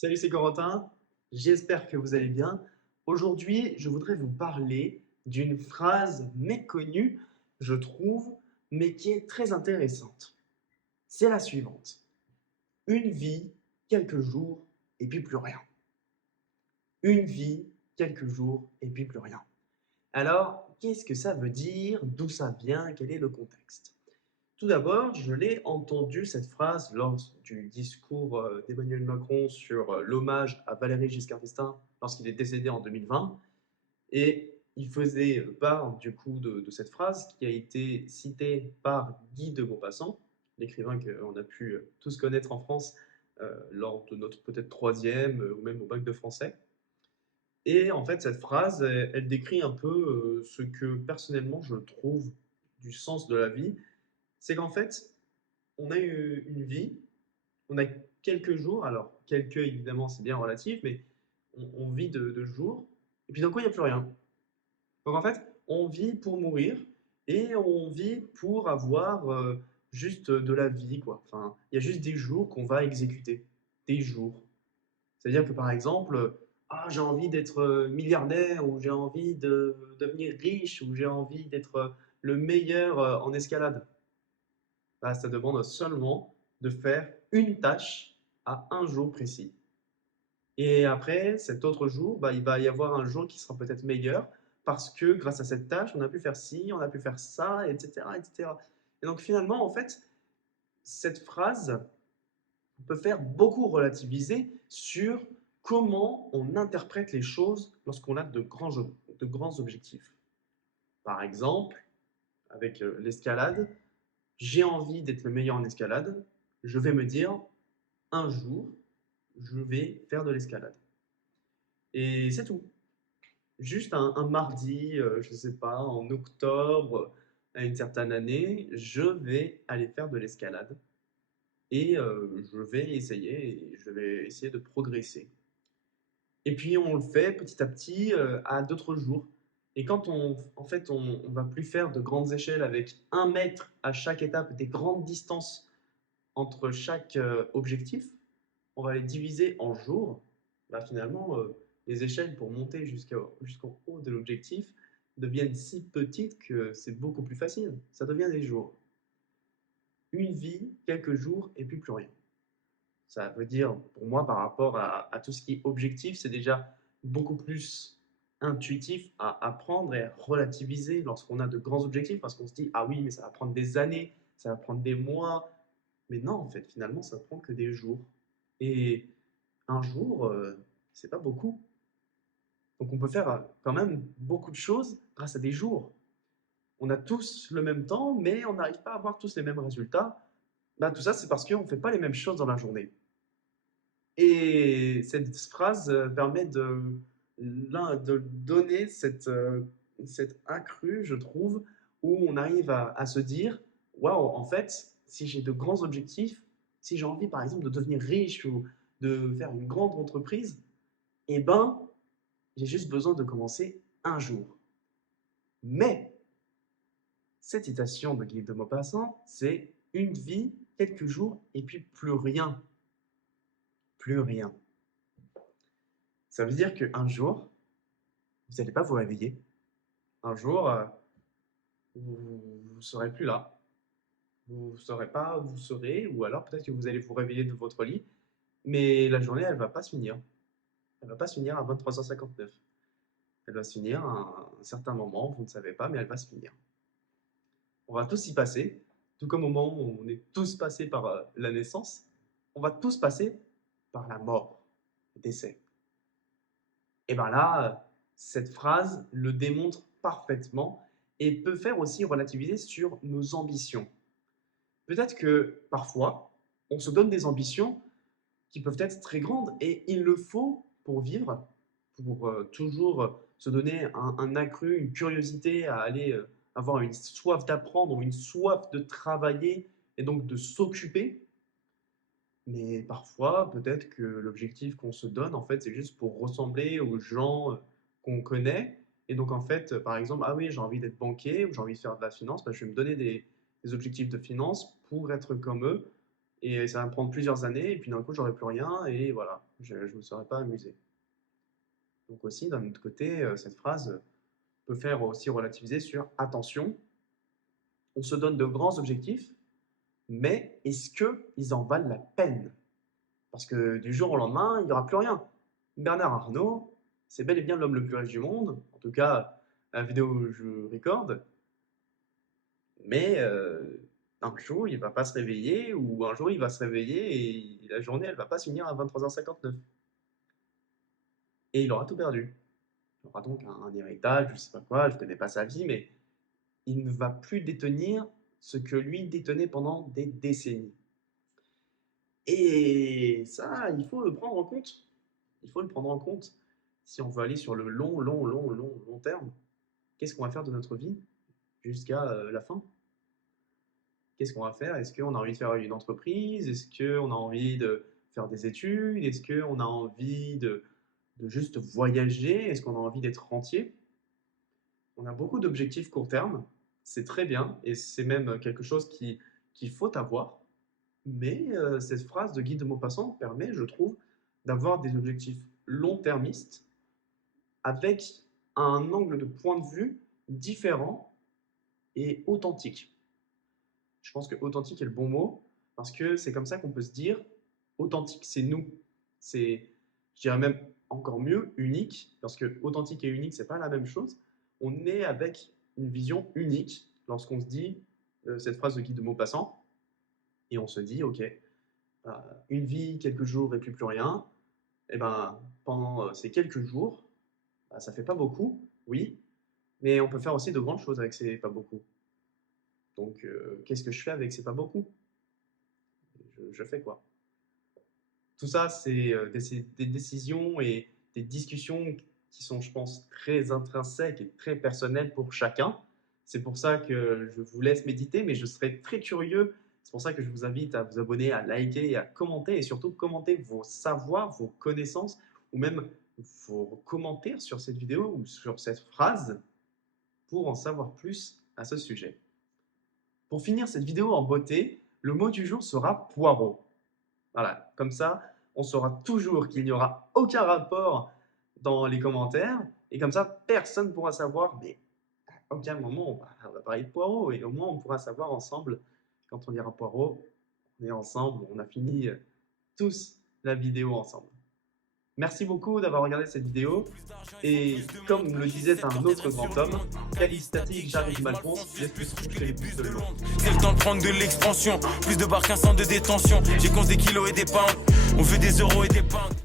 Salut, c'est Corentin. J'espère que vous allez bien. Aujourd'hui, je voudrais vous parler d'une phrase méconnue, je trouve, mais qui est très intéressante. C'est la suivante. Une vie, quelques jours, et puis plus rien. Une vie, quelques jours, et puis plus rien. Alors, qu'est-ce que ça veut dire? D'où ça vient? Quel est le contexte? Tout d'abord, je l'ai entendu cette phrase lors du discours d'Emmanuel Macron sur l'hommage à Valéry Giscard d'Estaing lorsqu'il est décédé en 2020. Et il faisait part du coup de cette phrase qui a été citée par Guy de Maupassant, l'écrivain qu'on a pu tous connaître en France lors de notre peut-être troisième ou même au bac de français. Et en fait, cette phrase, elle décrit un peu ce que personnellement je trouve du sens de la vie. C'est qu'en fait, on a eu une vie, on a quelques jours, alors quelques évidemment c'est bien relatif, mais on vit de jours, et puis d'un coup il n'y a plus rien. Donc en fait, on vit pour mourir, et on vit pour avoir juste de la vie, quoi. Enfin, il y a juste des jours qu'on va exécuter. Des jours. C'est-à-dire que par exemple, ah, j'ai envie d'être milliardaire, ou j'ai envie de devenir riche, ou j'ai envie d'être le meilleur en escalade. Bah, ça demande seulement de faire une tâche à un jour précis. Et après, cet autre jour, bah, il va y avoir un jour qui sera peut-être meilleur parce que grâce à cette tâche, on a pu faire ci, on a pu faire ça, etc., etc. Et cetera. Et donc finalement, en fait, cette phrase peut faire beaucoup relativiser sur comment on interprète les choses lorsqu'on a de grands objectifs. Par exemple, avec l'escalade, j'ai envie d'être le meilleur en escalade, je vais me dire, un jour, je vais faire de l'escalade. Et c'est tout. Juste un mardi, je ne sais pas, en octobre, à une certaine année, je vais aller faire de l'escalade. Et je vais essayer, et je vais essayer de progresser. Et puis on le fait petit à petit à d'autres jours. Et quand en fait, on va plus faire de grandes échelles avec 1 mètre à chaque étape, des grandes distances entre chaque objectif, on va les diviser en jours. Bah, finalement, les échelles pour monter jusqu'en haut de l'objectif deviennent si petites que c'est beaucoup plus facile. Ça devient des jours. Une vie, quelques jours et puis plus rien. Ça veut dire, pour moi, par rapport à tout ce qui est objectif, c'est déjà beaucoup plus intuitif à apprendre et à relativiser lorsqu'on a de grands objectifs, parce qu'on se dit, ah oui, mais ça va prendre des années, ça va prendre des mois. Mais non, en fait, finalement, ça prend que des jours. Et un jour, c'est pas beaucoup. Donc on peut faire quand même beaucoup de choses grâce à des jours. On a tous le même temps, mais on n'arrive pas à avoir tous les mêmes résultats. Bah, tout ça, c'est parce qu'on ne fait pas les mêmes choses dans la journée. Et cette phrase permet de donner cette accrue, je trouve, où on arrive à se dire, waouh, en fait, si j'ai de grands objectifs, si j'ai envie, par exemple, de devenir riche ou de faire une grande entreprise, eh ben, j'ai juste besoin de commencer un jour. Mais cette citation de Guy de Maupassant, c'est une vie, quelques jours, et puis plus rien. Plus rien. Ça veut dire qu'un jour, vous n'allez pas vous réveiller. Un jour, vous ne serez plus là. Vous ne saurez pas où vous serez, ou alors peut-être que vous allez vous réveiller de votre lit, mais la journée, elle ne va pas se finir. Elle ne va pas se finir à 23h59. Elle va se finir à un certain moment, vous ne savez pas, mais elle va se finir. On va tous y passer, tout comme au moment où on est tous passés par la naissance, on va tous passer par la mort, le décès. Et bien là, cette phrase le démontre parfaitement et peut faire aussi relativiser sur nos ambitions. Peut-être que parfois, on se donne des ambitions qui peuvent être très grandes et il le faut pour vivre, pour toujours se donner un accru, une curiosité à aller avoir une soif d'apprendre ou une soif de travailler et donc de s'occuper. Mais parfois, peut-être que l'objectif qu'on se donne, en fait, c'est juste pour ressembler aux gens qu'on connaît. Et donc, en fait, par exemple, ah oui, j'ai envie d'être banquier ou j'ai envie de faire de la finance, bah, je vais me donner des objectifs de finance pour être comme eux. et ça va me prendre plusieurs années, et puis d'un coup, j'aurai plus rien, et voilà, je ne me serai pas amusé. Donc aussi, d'un autre côté, cette phrase peut faire aussi relativiser sur attention, on se donne de grands objectifs, mais est-ce qu'ils en valent la peine? Parce que du jour au lendemain, il n'y aura plus rien. Bernard Arnault, c'est bel et bien l'homme le plus riche du monde, en tout cas, la vidéo où je recorde, mais un jour, il ne va pas se réveiller, ou un jour, il va se réveiller et la journée, elle ne va pas se finir à 23h59. Et il aura tout perdu. Il aura donc un héritage, je ne sais pas quoi, je ne connais pas sa vie, mais il ne va plus détenir ce que lui détenait pendant des décennies. Et ça, il faut le prendre en compte. Il faut le prendre en compte. Si on veut aller sur le long terme, qu'est-ce qu'on va faire de notre vie jusqu'à la fin? Qu'est-ce qu'on va faire? Est-ce qu'on a envie de faire une entreprise? Est-ce qu'on a envie de faire des études? Est-ce qu'on a envie de juste voyager? Est-ce qu'on a envie d'être rentier? On a beaucoup d'objectifs court terme, c'est très bien, et c'est même quelque chose qu'il faut avoir. Mais cette phrase de Guy de Maupassant permet, je trouve, d'avoir des objectifs long-termistes avec un angle de point de vue différent et authentique. Je pense que authentique est le bon mot, parce que c'est comme ça qu'on peut se dire authentique, c'est nous. C'est, je dirais même encore mieux, unique, parce que authentique et unique, c'est pas la même chose. On est avec une vision unique lorsqu'on se dit cette phrase de Guy de Maupassant, et on se dit, ok, une vie, quelques jours et plus rien, et ben pendant ces quelques jours, ça fait pas beaucoup, oui, mais on peut faire aussi de grandes choses avec ces pas beaucoup. Donc, qu'est-ce que je fais avec ces pas beaucoup? Je fais quoi? Tout ça, c'est des décisions et des discussions qui sont, je pense, très intrinsèques et très personnelles pour chacun. C'est pour ça que je vous laisse méditer, mais je serais très curieux. C'est pour ça que je vous invite à vous abonner, à liker et à commenter, et surtout commenter vos savoirs, vos connaissances, ou même vos commentaires sur cette vidéo ou sur cette phrase pour en savoir plus à ce sujet. Pour finir cette vidéo en beauté, le mot du jour sera poireau. Voilà, comme ça, on saura toujours qu'il n'y aura aucun rapport dans les commentaires, et comme ça, personne ne pourra savoir, mais à aucun moment on va parler de poireau, et au moins on pourra savoir ensemble, quand on dira poireau, on est ensemble, on a fini tous la vidéo ensemble. Merci beaucoup d'avoir regardé cette vidéo, et comme le disait un autre grand homme, Calistatique, j'arrive Malponce, j'ai plus touché les pouces de l'eau. C'est le temps de prendre de l'expansion, plus de barres qu'un centre de détention. J'ai 11 des kilos et des pounds, on veut des euros et des pounds.